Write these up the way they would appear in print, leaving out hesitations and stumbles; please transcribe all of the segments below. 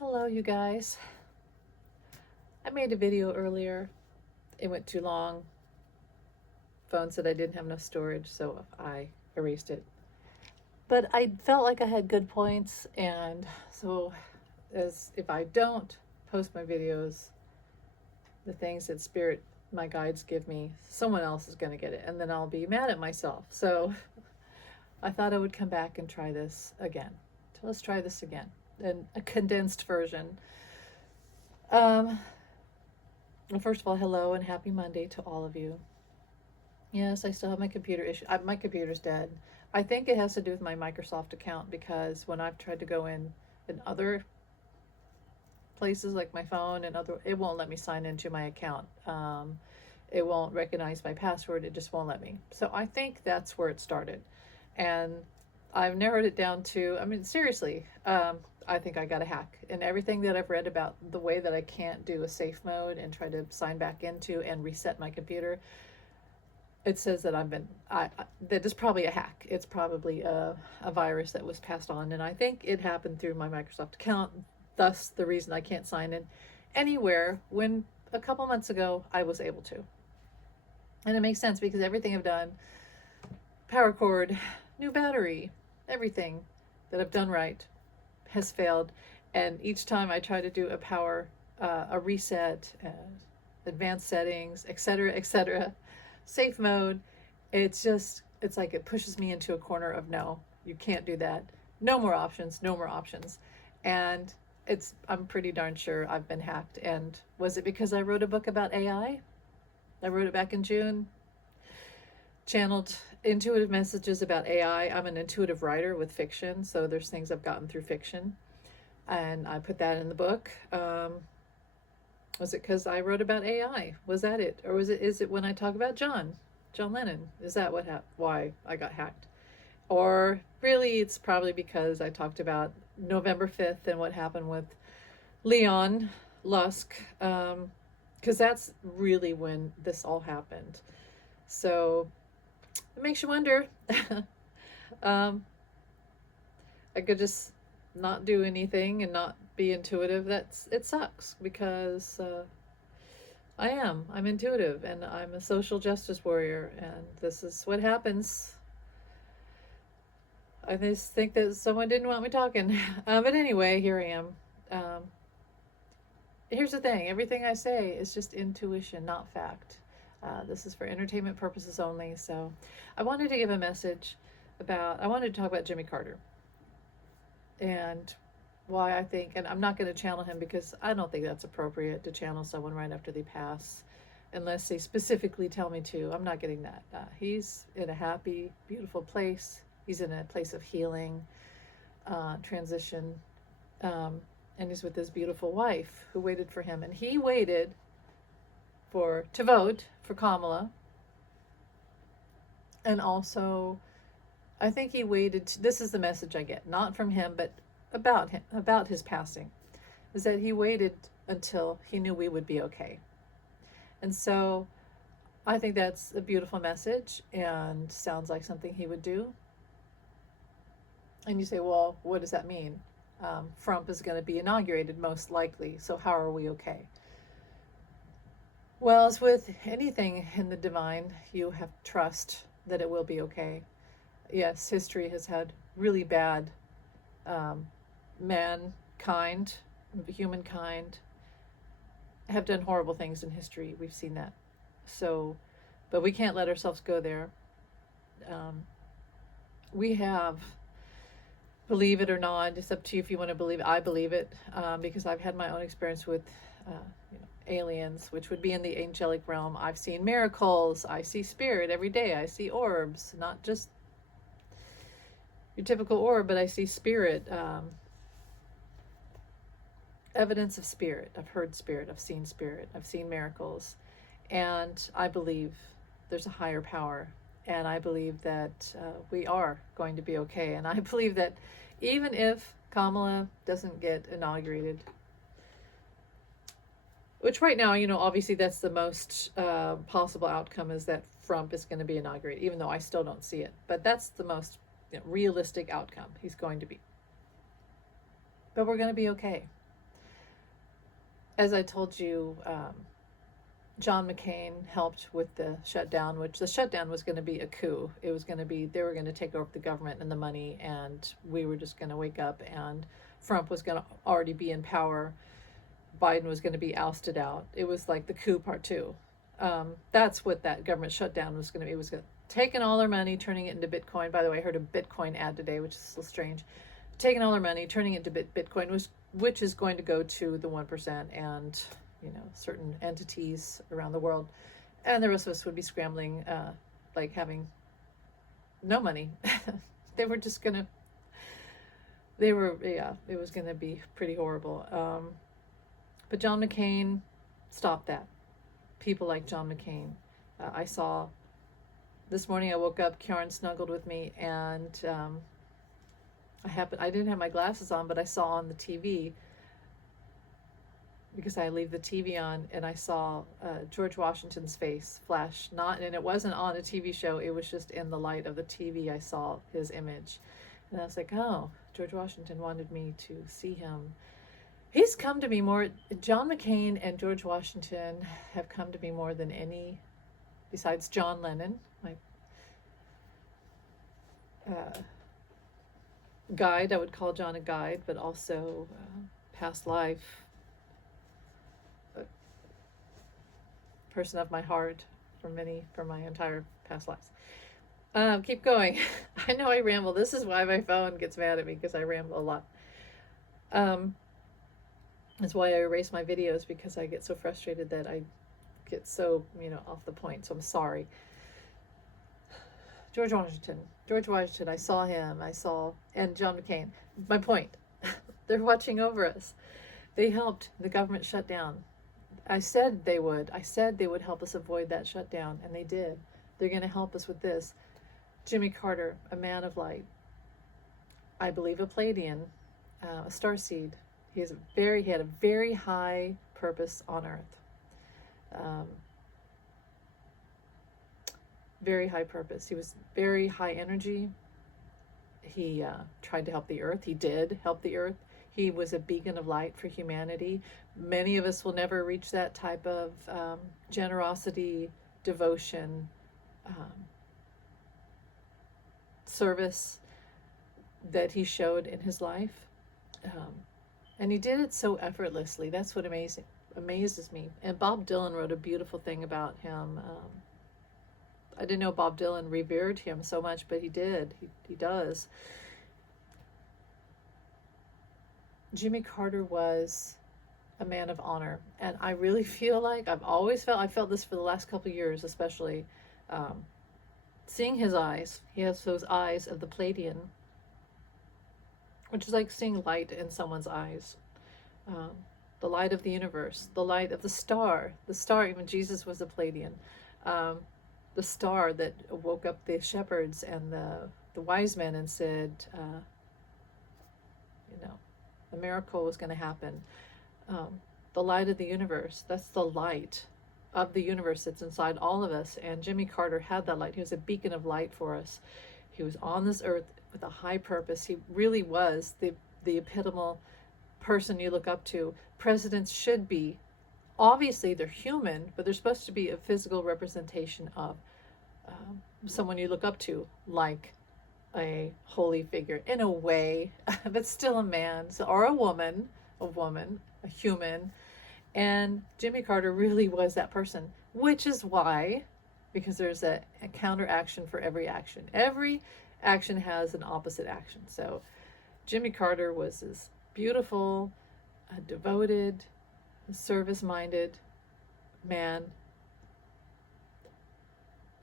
Hello, you guys. I made a video earlier. It went too long. Phone said I didn't have enough storage, so I erased it. But I felt like I had good points, and so as if I don't post my videos, the things that Spirit, my guides give me, someone else is going to get it, and then I'll be mad at myself. So I thought I would come back and try this again. So let's try this again, in a condensed version. Well, first of all, hello and happy Monday to all of you. Yes, I still have my computer issue. My computer's dead. I think it has to do with my Microsoft account because when I've tried to go in other places like my phone and other, it won't let me sign into my account. It won't recognize my password. It just won't let me. So I think that's where it started, and I've narrowed it down to. I mean, seriously, I think I got a hack. And everything that I've read about the way that I can't do a safe mode and try to sign back into and reset my computer, it says that that is probably a hack. It's probably a virus that was passed on. And I think it happened through my Microsoft account. Thus, the reason I can't sign in anywhere when a couple months ago I was able to. And it makes sense because everything I've done, power cord, new battery, everything that I've done right has failed. And each time I try to do a reset, advanced settings, etc., safe mode, it's like it pushes me into a corner of no, you can't do that. No more options, no more options. And I'm pretty darn sure I've been hacked. And was it because I wrote a book about AI? I wrote it back in June. Channeled intuitive messages about AI. I'm an intuitive writer with fiction, so there's things I've gotten through fiction. And I put that in the book. Was it because I wrote about AI? Was that it? Or is it when I talk about John Lennon? Is that why I got hacked? Or really it's probably because I talked about November 5th and what happened with Leon Lusk, because that's really when this all happened. So it makes you wonder. I could just not do anything and not be intuitive. It sucks because I'm intuitive and I'm a social justice warrior, and this is what happens. I just think that someone didn't want me talking. But anyway, here I am. Here's the thing. Everything I say is just intuition, not fact. This is for entertainment purposes only. So I wanted to give a message I wanted to talk about Jimmy Carter and why I think, and I'm not going to channel him because I don't think that's appropriate to channel someone right after they pass unless they specifically tell me to. I'm not getting that. He's in a happy, beautiful place. He's in a place of healing, transition, and he's with his beautiful wife who waited for him. And he waited to vote for Kamala. And also, I think he waited. This is the message I get, not from him, but about him, about his passing, is that he waited until he knew we would be okay. And so I think that's a beautiful message and sounds like something he would do. And you say, well, what does that mean? Trump is going to be inaugurated most likely, so how are we okay? Well, as with anything in the divine, you have trust that it will be okay. Yes, history has had really bad humankind have done horrible things in history. We've seen that. So, but we can't let ourselves go there. We have, believe it or not, it's up to you if you want to believe it. I believe it because I've had my own experience with aliens, which would be in the angelic realm. I've seen miracles. I see spirit every day. I see orbs, not just your typical orb, but I see spirit, evidence of spirit. I've heard spirit. I've seen miracles, and I believe there's a higher power, and I believe that we are going to be okay. And I believe that even if Kamala doesn't get inaugurated, which right now, obviously that's the most possible outcome, is that Trump is going to be inaugurated, even though I still don't see it. But that's the most realistic outcome. He's going to be. But we're going to be okay. as I told you, John McCain helped with the shutdown, which the shutdown was going to be a coup. It was going to be, they were going to take over the government and the money, and we were just going to wake up and Trump was going to already be in power. Biden was going to be ousted out. It was like the coup part two. That's what that government shutdown was going to be. It was going to taking all their money, turning it into Bitcoin. By the way, I heard a Bitcoin ad today, which is so strange. Taking all their money, turning it into Bitcoin, which is going to go to the 1% and certain entities around the world, and the rest of us would be scrambling, like having no money. They were just gonna. They were, yeah. It was gonna be pretty horrible. But John McCain stopped that. People like John McCain. I saw this morning. I woke up. Karen snuggled with me, and I didn't have my glasses on, but I saw on the TV, because I leave the TV on, and I saw George Washington's face flash. And it wasn't on a TV show. It was just in the light of the TV. I saw his image, and I was like, oh, George Washington wanted me to see him. He's come to me more. John McCain and George Washington have come to me more than any, besides John Lennon, my guide. I would call John a guide, but also past life. Person of my heart for my entire past lives. Keep going. I know I ramble. This is why my phone gets mad at me, because I ramble a lot. That's why I erase my videos, because I get so frustrated that I get so off the point. So I'm sorry. George Washington, I saw him. And John McCain. My point. They're watching over us. They helped the government shut down. I said they would help us avoid that shutdown, and they did. They're going to help us with this. Jimmy Carter, a man of light. I believe a Pleiadian, a starseed. He had a very high purpose on Earth. Very high purpose. He was very high energy. He tried to help the Earth. He did help the Earth. He was a beacon of light for humanity. Many of us will never reach that type of generosity, devotion, service that he showed in his life. And he did it so effortlessly. That's what amazes me. And Bob Dylan wrote a beautiful thing about him. I didn't know Bob Dylan revered him so much, but he did. He does. Jimmy Carter was a man of honor, and I really feel like I felt this for the last couple of years, especially seeing his eyes. He has those eyes of the Pleiadian, which is like seeing light in someone's eyes. The light of the universe, the light of the star. Even Jesus was a Pleiadian. The star that woke up the shepherds and the wise men and said, a miracle was going to happen. The light of the universe, that's the light of the universe that's inside all of us. And Jimmy Carter had that light. He was a beacon of light for us. He was on this earth with a high purpose. He really was the epitomal person you look up to. Presidents should be, obviously they're human, but they're supposed to be a physical representation of someone you look up to, like a holy figure in a way, but still a man, or a woman, a human. And Jimmy Carter really was that person, which is why, because there's a counteraction for every action. Every action has an opposite action. So Jimmy Carter was this beautiful, devoted, service-minded man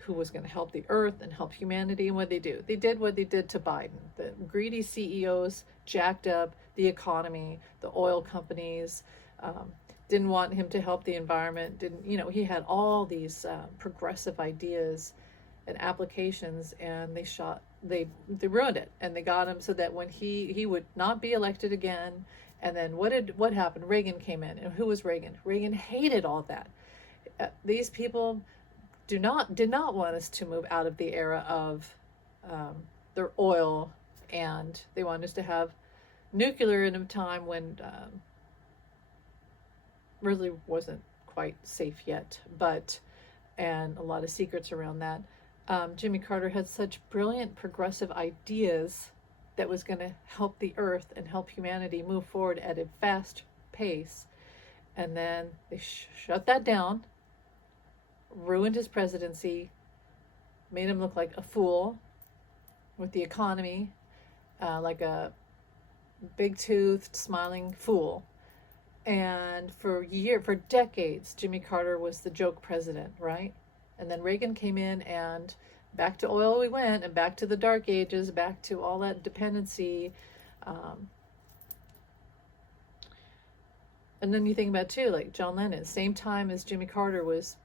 who was going to help the earth and help humanity. And what they do? They did what they did to Biden. The greedy CEOs jacked up the economy, the oil companies, didn't want him to help the environment. He had all these progressive ideas and applications, and they ruined it. And they got him so that when he would not be elected again. And then what happened? Reagan came in. And who was Reagan? Reagan hated all that. These people did not want us to move out of the era of their oil, and they wanted us to have nuclear in a time when really wasn't quite safe yet, but, and a lot of secrets around that. Jimmy Carter had such brilliant progressive ideas that was going to help the earth and help humanity move forward at a fast pace. And then they shut that down, ruined his presidency, made him look like a fool with the economy, like a big-toothed, smiling fool. And for decades, Jimmy Carter was the joke president, right? And then Reagan came in, and back to oil we went, and back to the dark ages, back to all that dependency. And then you think about too, like John Lennon, same time as Jimmy Carter was,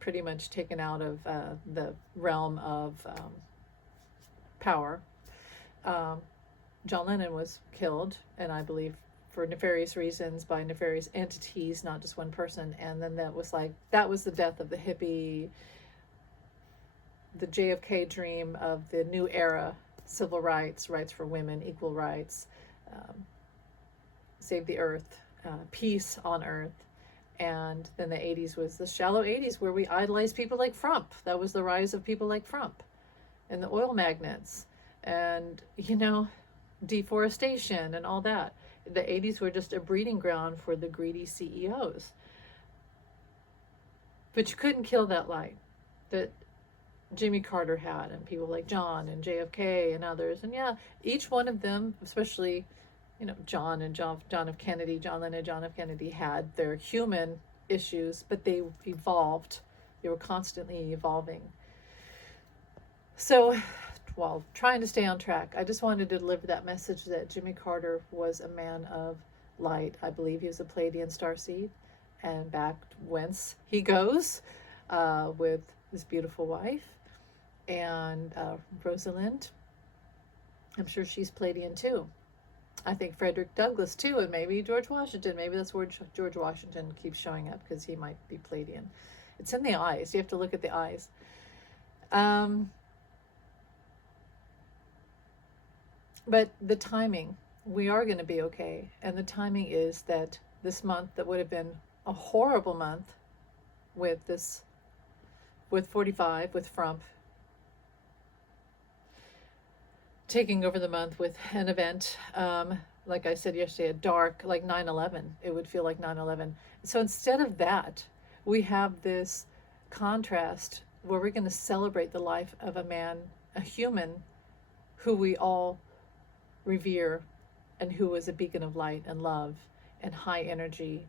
pretty much taken out of the realm of power. John Lennon was killed, and I believe for nefarious reasons by nefarious entities, not just one person. And then that was the death of the hippie, the JFK dream of the new era, civil rights, rights for women, equal rights, save the earth, peace on earth. And then the 80s was the shallow 80s where we idolized people like Trump. That was the rise of people like Trump and the oil magnates and, deforestation and all that. The 80s were just a breeding ground for the greedy CEOs. But you couldn't kill that light that Jimmy Carter had, and people like John and JFK and others. And yeah, each one of them, especially, John F. Kennedy, John Lennon, John F. Kennedy had their human issues, but they evolved. They were constantly evolving. So, while trying to stay on track, I just wanted to deliver that message that Jimmy Carter was a man of light. I believe he was a Pleiadian starseed, and back whence he goes with his beautiful wife, and Rosalind. I'm sure she's Pleiadian too. I think Frederick Douglass too, and maybe George Washington. Maybe that's where George Washington keeps showing up, because he might be Pleiadian. It's in the eyes. You have to look at the eyes. But the timing, we are going to be okay. And the timing is that this month, that would have been a horrible month with 45, with Trump taking over the month with an event, like I said yesterday, a dark, like 9/11. It would feel like 9/11. So instead of that, we have this contrast where we're going to celebrate the life of a man, a human, who we all revere, and who was a beacon of light and love and high energy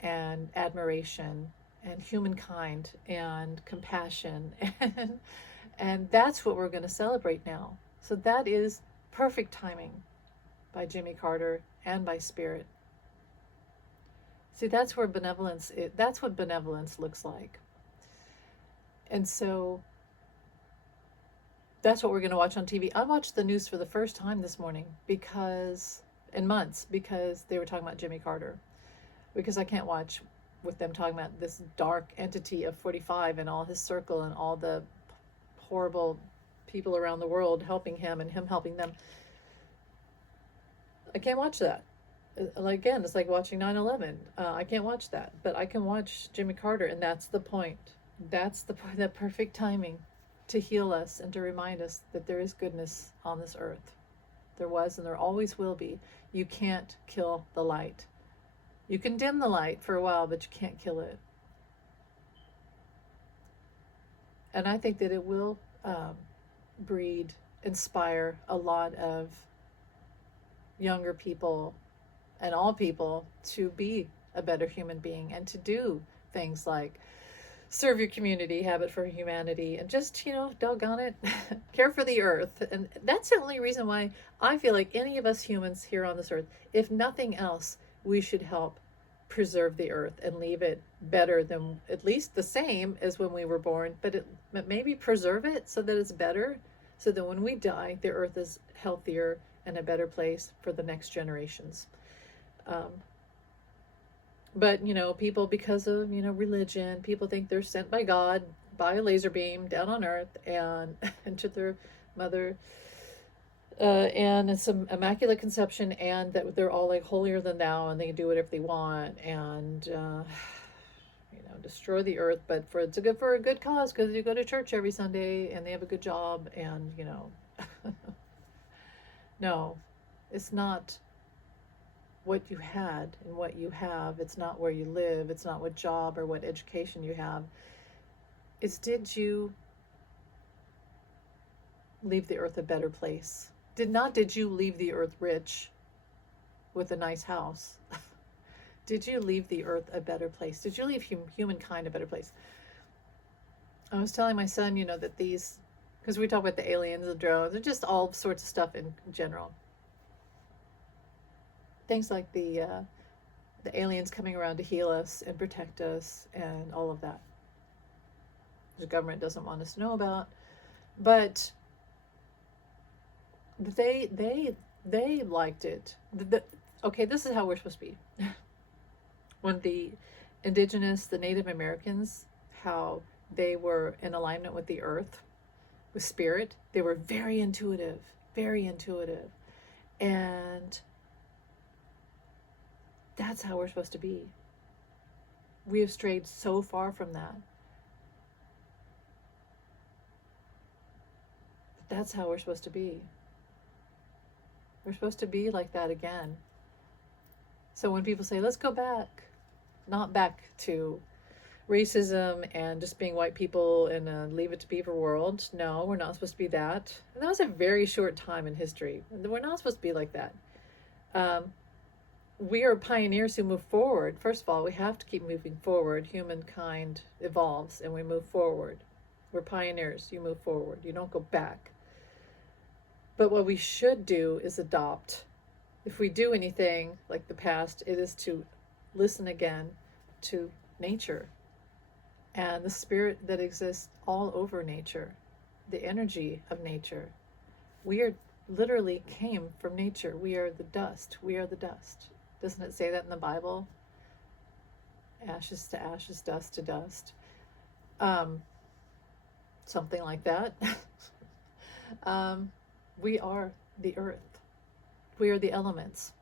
and admiration and humankind and compassion. And that's what we're going to celebrate now. So that is perfect timing by Jimmy Carter and by Spirit. See, that's where benevolence is. That's what benevolence looks like. And so that's what we're going to watch on TV. I watched the news for the first time this morning in months, because they were talking about Jimmy Carter. Because I can't watch with them talking about this dark entity of 45 and all his circle and all the horrible people around the world helping him and him helping them. I can't watch that. Again, it's like watching 9/11. I can't watch that, but I can watch Jimmy Carter, and that's the point. That's the perfect timing to heal us and to remind us that there is goodness on this earth. There was and there always will be. You can't kill the light. You can dim the light for a while, but you can't kill it. And I think that it will inspire a lot of younger people and all people to be a better human being and to do things like serve your community, habit for humanity, and just, doggone it, care for the earth. And that's the only reason why I feel like any of us humans here on this earth, if nothing else, we should help preserve the earth and leave it better than, at least the same as when we were born, but maybe preserve it so that it's better, so that when we die, the earth is healthier and a better place for the next generations. But, people, because of, religion, people think they're sent by God by a laser beam down on earth and into their mother And it's some immaculate conception, and that they're all like holier than thou, and they can do whatever they want, and destroy the earth. But it's a good for a good cause, because you go to church every Sunday, and they have a good job, and no, it's not what you had and what you have. It's not where you live. It's not what job or what education you have. It's, did you leave the earth a better place? Did you leave the earth rich with a nice house? Did you leave the earth a better place? Did you leave humankind a better place? I was telling my son, that these, because we talk about the aliens, the drones, and just all sorts of stuff in general. Things like the aliens coming around to heal us and protect us and all of that. The government doesn't want us to know about, but they liked it. Okay, this is how we're supposed to be. When the Native Americans, how they were in alignment with the earth, with spirit, they were very intuitive, and that's how we're supposed to be. We have strayed so far from that. But that's how we're supposed to be. We're supposed to be like that again. So when people say, let's go back, not back to racism and just being white people in a Leave It to Beaver world. No, we're not supposed to be that. And that was a very short time in history. We're not supposed to be like that. We are pioneers who move forward. First of all, we have to keep moving forward. Humankind evolves and we move forward. We're pioneers. You move forward. You don't go back. But what we should do is adopt. If we do anything like the past, it is to listen again to nature and the spirit that exists all over nature, the energy of nature. We are literally came from nature. We are the dust. We are the dust. Doesn't it say that in the Bible? Ashes to ashes, dust to dust. Something like that. We are the earth. We are the elements.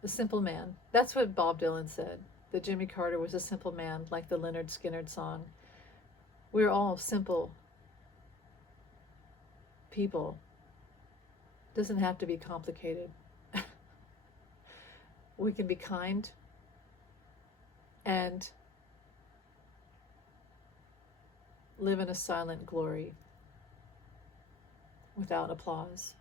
The simple man. That's what Bob Dylan said. That Jimmy Carter was a simple man, like the Lynyrd Skynyrd song. We're all simple people. Doesn't have to be complicated. We can be kind and live in a silent glory without applause.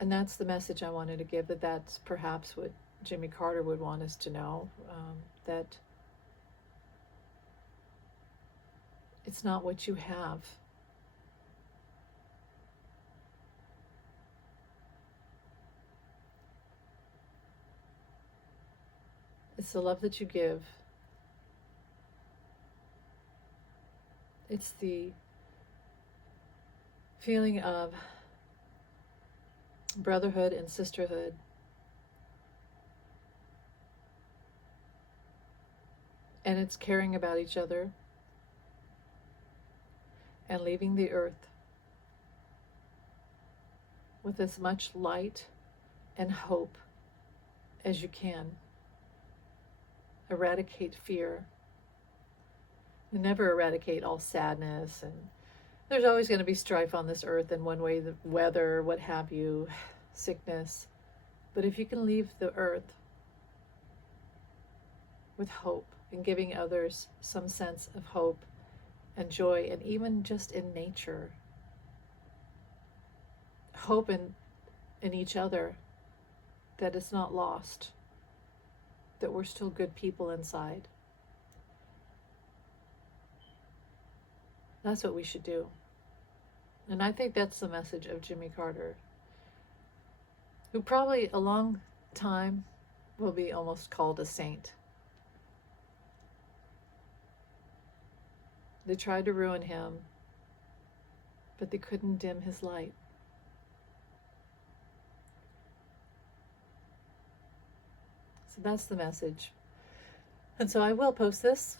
And that's the message I wanted to give, that's perhaps what Jimmy Carter would want us to know, that it's not what you have. It's the love that you give. It's the feeling of brotherhood and sisterhood. And it's caring about each other and leaving the earth with as much light and hope as you can. Eradicate fear. You never eradicate all sadness, and there's always going to be strife on this earth in one way, the weather, what have you, sickness. But if you can leave the earth with hope and giving others some sense of hope and joy, and even just in nature, hope in each other, that it's not lost, that we're still good people inside. That's what we should do. And I think that's the message of Jimmy Carter, who probably a long time will be almost called a saint. They tried to ruin him, but they couldn't dim his light. So that's the message. And so I will post this.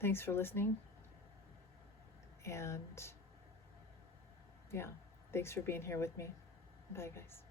Thanks for listening. And yeah, thanks for being here with me. Bye, guys.